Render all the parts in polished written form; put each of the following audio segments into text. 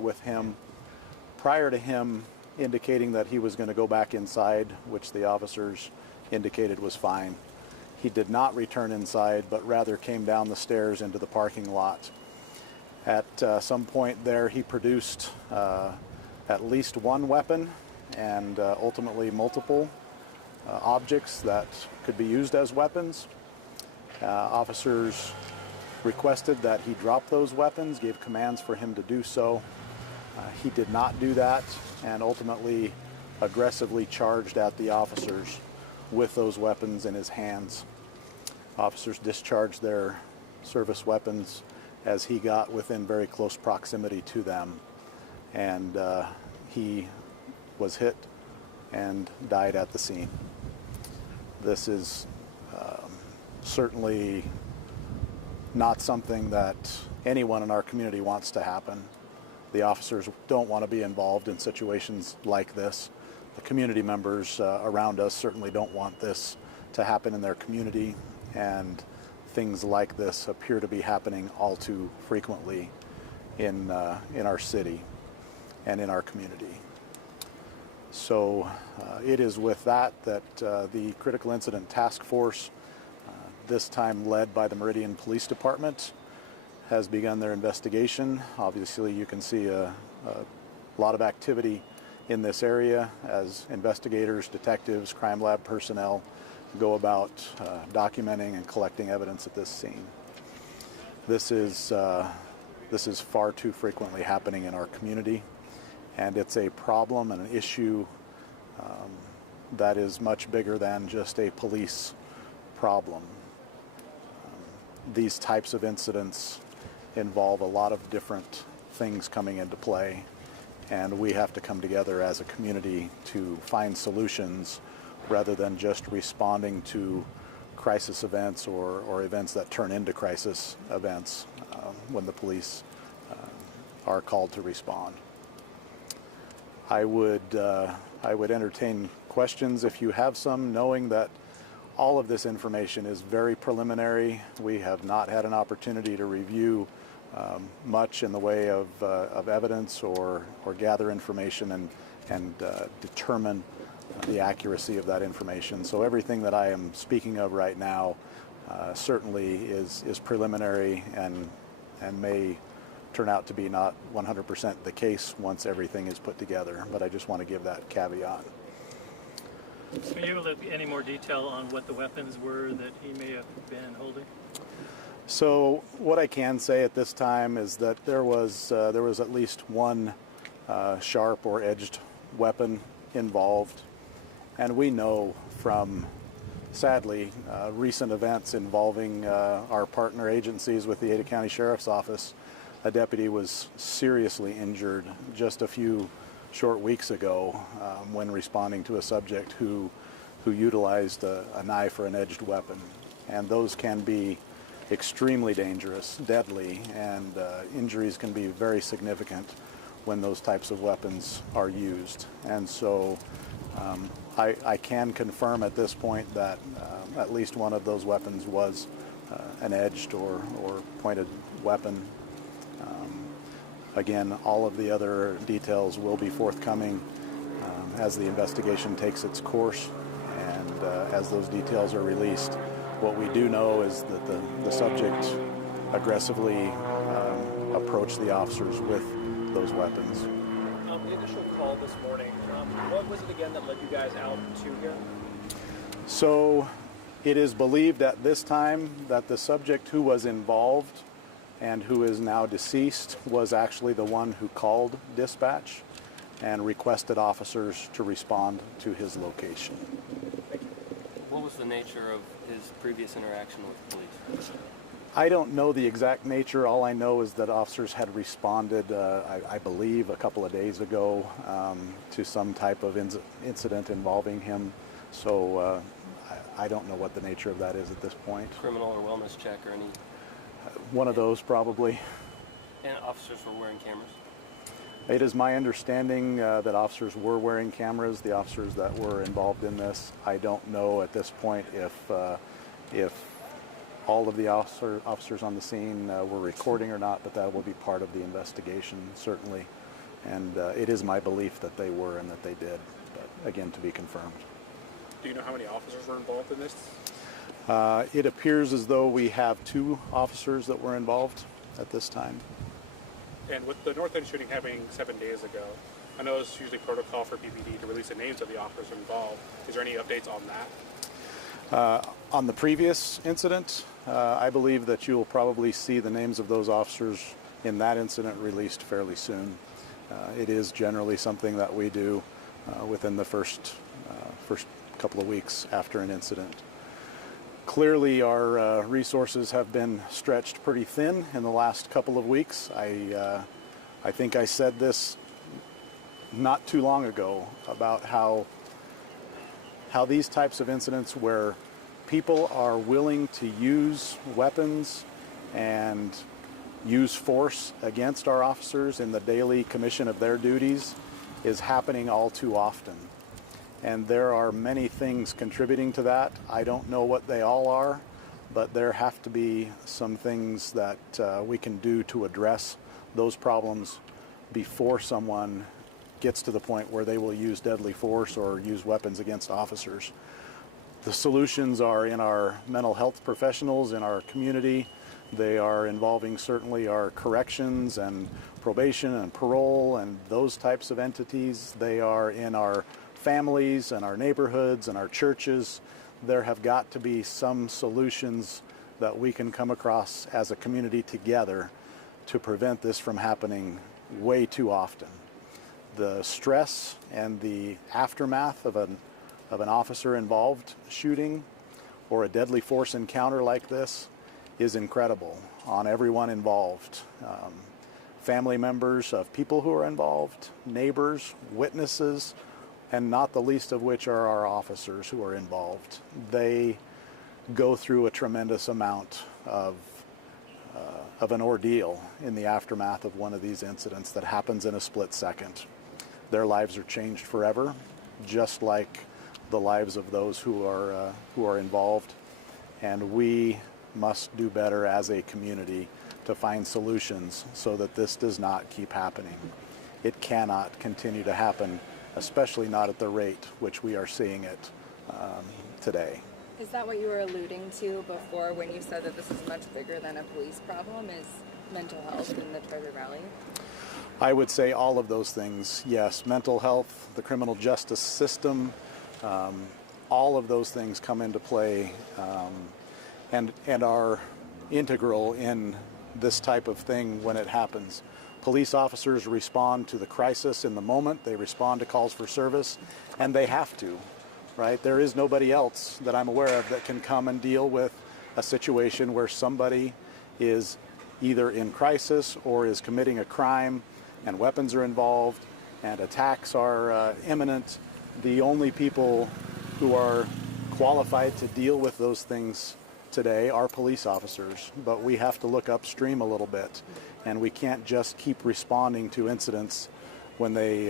with him prior to him indicating that he was going to go back inside, which the officers indicated was fine. He did not return inside, but rather came down the stairs into the parking lot. At some point there, he produced at least one weapon and ultimately multiple objects that could be used as weapons. Officers requested that he drop those weapons, gave commands for him to do so. He did not do that and ultimately aggressively charged at the officers with those weapons in his hands. Officers discharged their service weapons as he got within very close proximity to them, and he was hit and died at the scene. This is certainly not something that anyone in our community wants to happen. The officers don't want to be involved in situations like this. The community members around us certainly don't want this to happen in their community, and things like this appear to be happening all too frequently in our city and in our community. So it is with that the Critical Incident Task Force, this time led by the Meridian Police Department, has begun their investigation. Obviously, you can see a lot of activity in this area as investigators, detectives, crime lab personnel go about documenting and collecting evidence at this scene. This is far too frequently happening in our community, and it's a problem and an issue that is much bigger than just a police problem. These types of incidents involve a lot of different things coming into play, and we have to come together as a community to find solutions rather than just responding to crisis events or events that turn into crisis events when the police are called to respond. I would entertain questions if you have some, knowing that all of this information is very preliminary. We have not had an opportunity to review much in the way of evidence or gather information and determine the accuracy of that information. So everything that I am speaking of right now certainly is preliminary and may turn out to be not 100% the case once everything is put together. But I just want to give that caveat. Are you able to give any more detail on what the weapons were that he may have been holding? So what I can say at this time is that there was at least one sharp or edged weapon involved, and we know from, sadly, recent events involving our partner agencies with the Ada County Sheriff's Office. A deputy was seriously injured just a few short weeks ago when responding to a subject who utilized a knife or an edged weapon, and those can be extremely dangerous, deadly, and injuries can be very significant when those types of weapons are used. And so I can confirm at this point that at least one of those weapons was an edged or pointed weapon. Again, all of the other details will be forthcoming as the investigation takes its course and as those details are released. What we do know is that the subject aggressively approached the officers with those weapons. The initial call this morning, what was it again that led you guys out to here? So it is believed at this time that the subject who was involved and who is now deceased was actually the one who called dispatch and requested officers to respond to his location. What was the nature of his previous interaction with police? I don't know the exact nature. All I know is that officers had responded, I believe, a couple of days ago to some type of incident involving him. So I don't know what the nature of that is at this point. Criminal or wellness check or any? One of those probably. And officers were wearing cameras? It is my understanding that officers were wearing cameras, the officers that were involved in this. I don't know at this point if all of the officers on the scene were recording or not, but that will be part of the investigation, certainly. And it is my belief that they were and that they did, but again, to be confirmed. Do you know how many officers were involved in this? It appears as though we have 2 officers that were involved at this time. And with the North End shooting happening 7 days ago, I know it's usually protocol for PPD to release the names of the officers involved. Is there any updates on that? On the previous incident, I believe that you will probably see the names of those officers in that incident released fairly soon. It is generally something that we do within the first couple of weeks after an incident. Clearly, our resources have been stretched pretty thin in the last couple of weeks. I think I said this not too long ago about how these types of incidents where people are willing to use weapons and use force against our officers in the daily commission of their duties is happening all too often. And there are many things contributing to that. I don't know what they all are, but there have to be some things that we can do to address those problems before someone gets to the point where they will use deadly force or use weapons against officers. The solutions are in our mental health professionals, in our community. They are involving certainly our corrections and probation and parole and those types of entities. They are in our families and our neighborhoods and our churches. There have got to be some solutions that we can come across as a community together to prevent this from happening way too often. The stress and the aftermath of an officer-involved shooting or a deadly force encounter like this is incredible on everyone involved. Family members of people who are involved, neighbors, witnesses, and not the least of which are our officers who are involved. They go through a tremendous amount of an ordeal in the aftermath of one of these incidents that happens in a split second. Their lives are changed forever, just like the lives of those who are involved, and we must do better as a community to find solutions so that this does not keep happening. It cannot continue to happen, especially not at the rate which we are seeing it today. Is that what you were alluding to before when you said that this is much bigger than a police problem, is mental health in the Treasure Valley? I would say all of those things, yes. Mental health, the criminal justice system, all of those things come into play and are integral in this type of thing when it happens. Police officers respond to the crisis in the moment. They respond to calls for service, and they have to, right? There is nobody else that I'm aware of that can come and deal with a situation where somebody is either in crisis or is committing a crime and weapons are involved and attacks are imminent. The only people who are qualified to deal with those things today are police officers, but we have to look upstream a little bit, and we can't just keep responding to incidents when they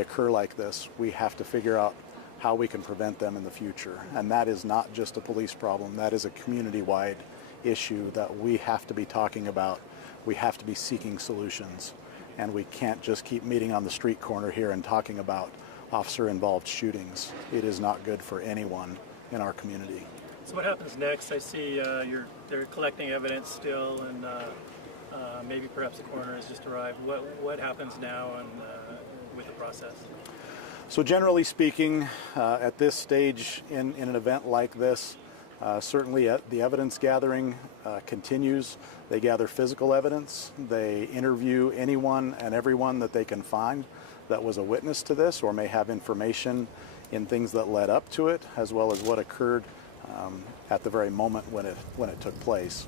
occur like this. We have to figure out how we can prevent them in the future, and that is not just a police problem. That is a community-wide issue that we have to be talking about. We have to be seeking solutions, and we can't just keep meeting on the street corner here and talking about officer-involved shootings. It is not good for anyone in our community. So what happens next? I see they're collecting evidence still, and maybe perhaps the coroner has just arrived. What happens now and with the process? So generally speaking, at this stage in an event like this, certainly the evidence gathering continues. They gather physical evidence. They interview anyone and everyone that they can find that was a witness to this or may have information in things that led up to it, as well as what occurred at the very moment when it took place.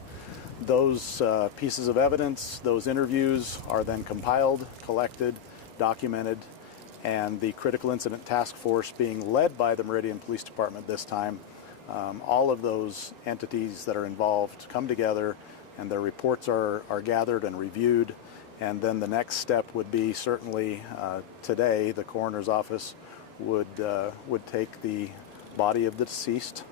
Those pieces of evidence, those interviews are then compiled, collected, documented, and the Critical Incident Task Force, being led by the Meridian Police Department this time, all of those entities that are involved come together and their reports are gathered and reviewed, and then the next step would be certainly today the coroner's office would take the body of the deceased,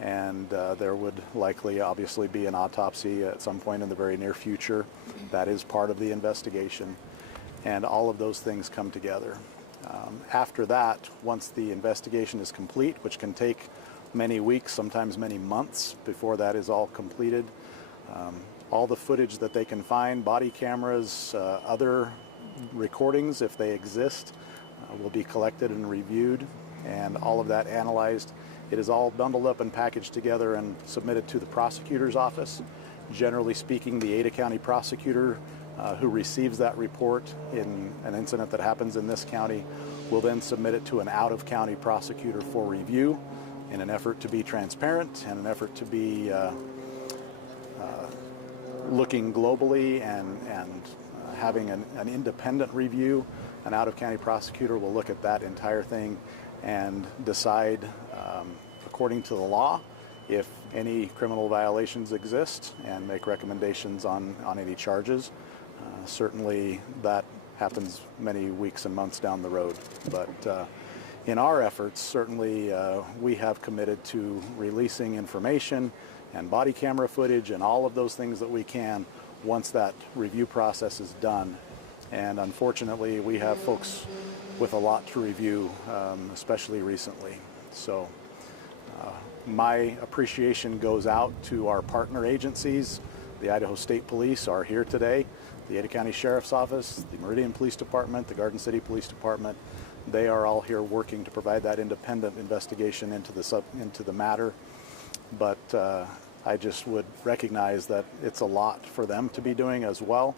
and there would likely obviously be an autopsy at some point in the very near future. That is part of the investigation. and all of those things come together. After that, once the investigation is complete, which can take many weeks, sometimes many months before that is all completed, all the footage that they can find, body cameras, other recordings if they exist, will be collected and reviewed, and all of that analyzed. It is all bundled up and packaged together and submitted to the prosecutor's office. Generally speaking, the Ada County prosecutor who receives that report in an incident that happens in this county will then submit it to an out-of-county prosecutor for review in an effort to be transparent and an effort to be looking globally and having an independent review. An out-of-county prosecutor will look at that entire thing and decide, according to the law, if any criminal violations exist and make recommendations on any charges. Certainly that happens many weeks and months down the road. But in our efforts, certainly we have committed to releasing information and body camera footage and all of those things that we can once that review process is done. And unfortunately, we have folks with a lot to review, especially recently. So my appreciation goes out to our partner agencies. The Idaho State Police are here today, the Ada County Sheriff's Office, the Meridian Police Department, the Garden City Police Department. They are all here working to provide that independent investigation into the matter. But I just would recognize that it's a lot for them to be doing as well,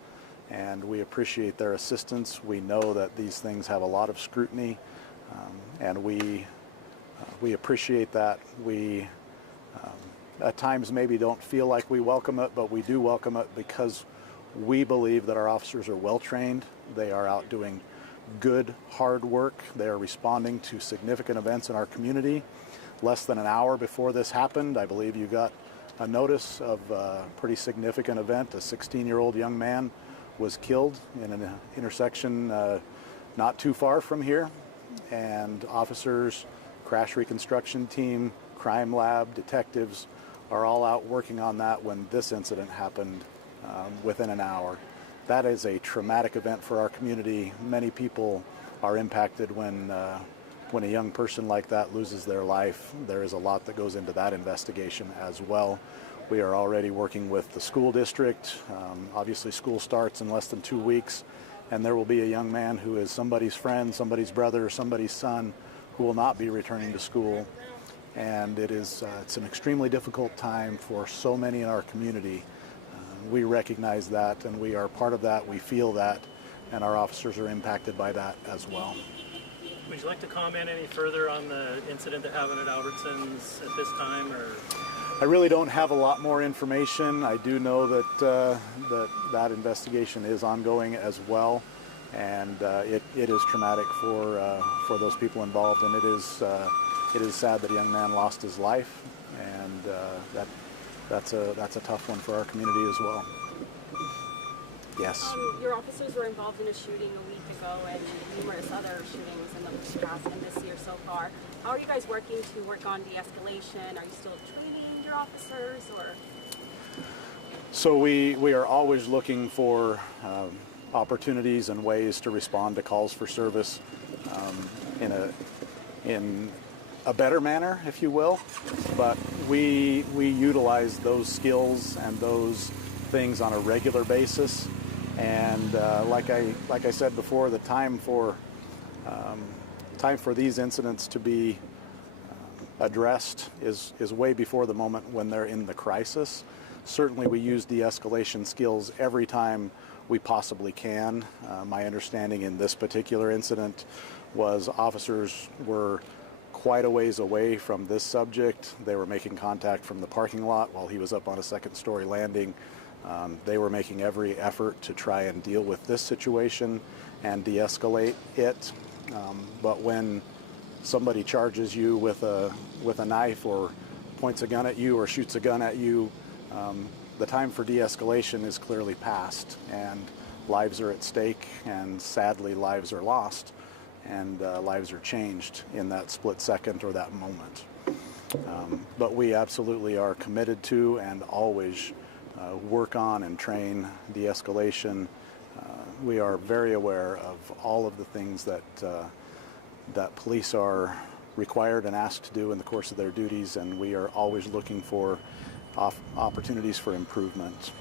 and we appreciate their assistance. We know that these things have a lot of scrutiny, and we appreciate that. We at times maybe don't feel like we welcome it, but we do welcome it because we believe that our officers are well trained. They are out doing good, hard work. They are responding to significant events in our community. Less than an hour before this happened, I believe you got a notice of a pretty significant event. A 16-year-old young man was killed in an intersection not too far from here, and officers, crash reconstruction team, crime lab, detectives are all out working on that when this incident happened within an hour. That is a traumatic event for our community. Many people are impacted when a young person like that loses their life. There is a lot that goes into that investigation as well. We are already working with the school district. Obviously, school starts in less than 2 weeks, and there will be a young man who is somebody's friend, somebody's brother, somebody's son who will not be returning to school. And it's an extremely difficult time for so many in our community. We recognize that, and we are part of that. We feel that, and our officers are impacted by that as well. Would you like to comment any further on the incident that happened at Albertsons at this time, or? I really don't have a lot more information. I do know that that investigation is ongoing as well, and it is traumatic for those people involved, and it is sad that a young man lost his life, and that's a tough one for our community as well. Yes. Your officers were involved in a shooting a week ago and numerous other shootings in the past and this year so far. How are you guys working on de-escalation? Are you still training your officers, or? So we are always looking for opportunities and ways to respond to calls for service in a better manner, if you will. But we utilize those skills and those things on a regular basis. And like I said before, the time for these incidents to be addressed is way before the moment when they're in the crisis. Certainly we use de-escalation skills every time we possibly can. My understanding in this particular incident was officers were quite a ways away from this subject. They were making contact from the parking lot while he was up on a second-story landing. They were making every effort to try and deal with this situation and de-escalate it. But when somebody charges you with a knife or points a gun at you or shoots a gun at you, the time for de-escalation is clearly past, and lives are at stake, and sadly lives are lost, and lives are changed in that split second or that moment. But we absolutely are committed to and always work on and train de-escalation we are very aware of all of the things that that police are required and asked to do in the course of their duties, and we are always looking for opportunities for improvement.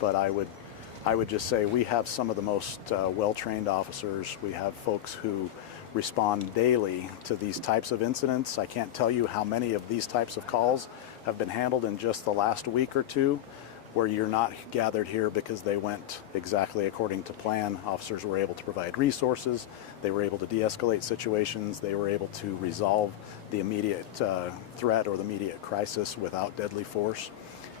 But I would just say we have some of the most well-trained officers. We have folks who respond daily to these types of incidents. I can't tell you how many of these types of calls have been handled in just the last week or two, where you're not gathered here because they went exactly according to plan. Officers were able to provide resources, they were able to de-escalate situations, they were able to resolve the immediate threat or the immediate crisis without deadly force.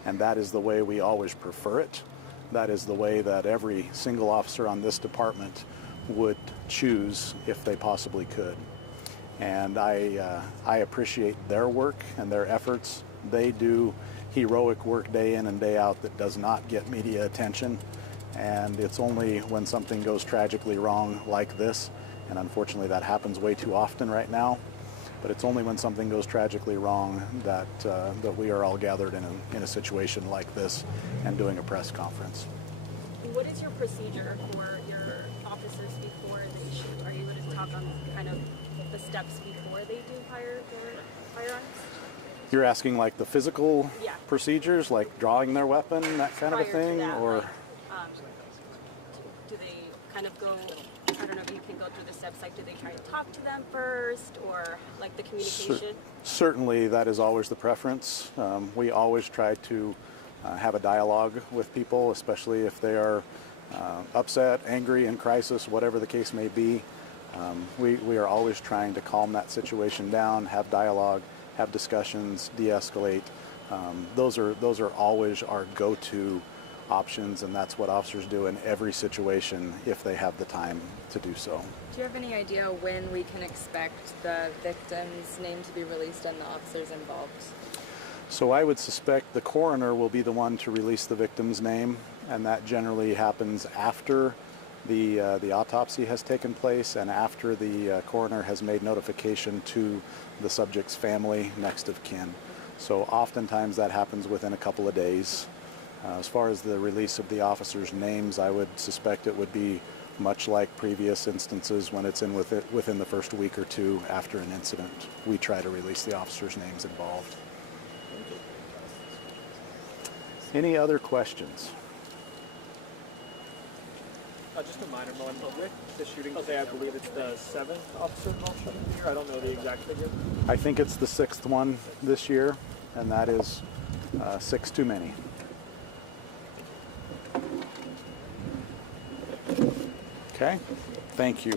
And that is the way we always prefer it. That is the way that every single officer on this department would choose if they possibly could. And I appreciate their work and their efforts. They do heroic work day in and day out that does not get media attention, and it's only when something goes tragically wrong like this, and unfortunately that happens way too often right now, but it's only when something goes tragically wrong that that we are all gathered in a situation like this and doing a press conference. What is your procedure for your officers before they shoot? Are you able to talk on kind of the steps before they do fire their firearms? You're asking like the physical Yeah. procedures, like drawing their weapon, that kind of a Prior to thing, that, or? like, do they kind of go, I don't know if you can go through the steps, like do they try to talk to them first, or like the communication? Certainly, that is always the preference. We always try to have a dialogue with people, especially if they are upset, angry, in crisis, whatever the case may be. We are always trying to calm that situation down, have dialogue, have discussions, de-escalate. Those are always our go-to options, and that's what officers do in every situation if they have the time to do so. Do you have any idea when we can expect the victim's name to be released and the officers involved? So I would suspect the coroner will be the one to release the victim's name, and that generally happens after the autopsy has taken place and after the coroner has made notification to the subject's family, next of kin. So oftentimes that happens within a couple of days. As far as the release of the officers' names, I would suspect it would be much like previous instances when it's within the first week or two after an incident. We try to release the officers' names involved. Any other questions? Just a minor one. With the shooting today, I believe it's the 7th officer involved shooting here. I don't know the exact figure. I think it's the 6th one this year, and that is 6 too many. Okay, thank you.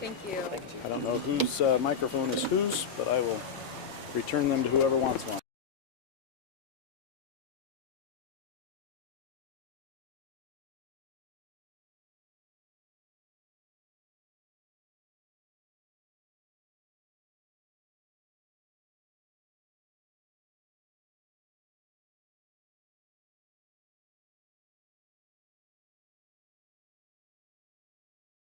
Thank you. I don't know whose microphone is whose, but I will return them to whoever wants one.